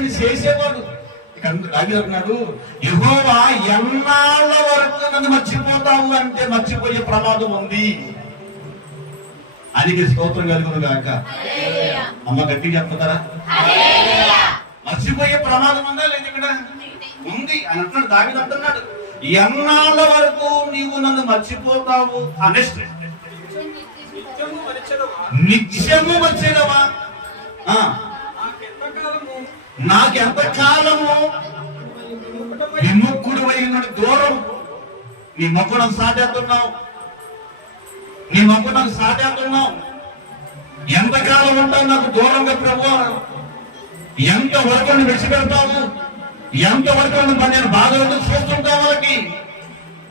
దాన్ని చేసేవాడు. దావీదు అంటున్నాడు, యెహోవా ఎన్నాళ్ళ వరకు నన్ను మర్చిపోతావు అంటే మర్చిపోయే ప్రమాదం ఉంది. అది స్తోత్రం కలుగును గాక. అమ్మ గట్టిగా చెప్తారా? మర్చిపోయే ప్రమాదం ఉందా లేదు? ఇక్కడ ఉంది అని అంటున్నాడు. దావీదు అంటున్నాడు, ఎన్నాళ్ళ వరకు నీవు నన్ను మర్చిపోతావు అనేసి నిత్యము వచ్చేదవా? నాకెంత కాలము విముఖుడు అయిన దూరం నీ మొక్క నాకు సాటేస్తున్నావు, నీ మొక్క నాకు సాటేస్తున్నావు. ఎంతకాలం ఉంటావు నాకు దూరంగా ప్రభువా? ఎంత వరకు విడిచిపెడతావు? ఎంత వరకు నేను బాధలు చూస్తుంటావు వాళ్ళకి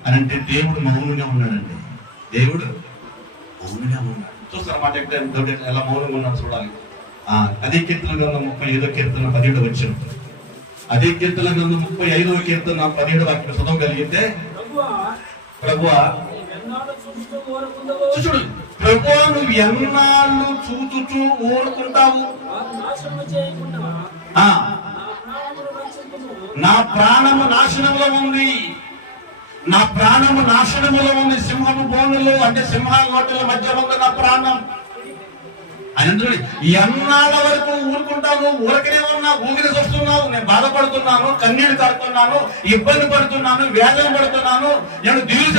అని అంటే దేవుడు మౌనంగా ఉన్నాడండి. దేవుడు మౌనంగా ఉన్నాడు. చూస్తారు మాట ఎక్కడ ఎలా మౌనంగా ఉన్నాడు చూడాలి. అదే కీర్తన గ్రంథం 35వ కీర్తన 17వ వచనం. అదే కీర్తన గ్రంథం 35వ కీర్తన 17వ వాక్యం చదవగలిగితే, ప్రభువా చూడు, ప్రభువా నువ్వు ఎన్నాళ్ళు చూచుచూ ఊరుకుంటావు? నా ప్రాణము నాశనంలో ఉంది, నా ప్రాణము నాశనములో ఉంది. సింహము బోనులు అంటే సింహాల నోట్ల మధ్య ఉంది నా ప్రాణం అని. ఎన్నాళ్ళ వరకు ఊరుకుంటావు? ఊరకనే ఉన్నా, ఊగిరి చూస్తున్నావు. నేను బాధపడుతున్నాను, కన్నీళ్లు కారుతున్నాను, ఇబ్బంది పడుతున్నాను, వేదన పడుతున్నాను, నేను దిగులు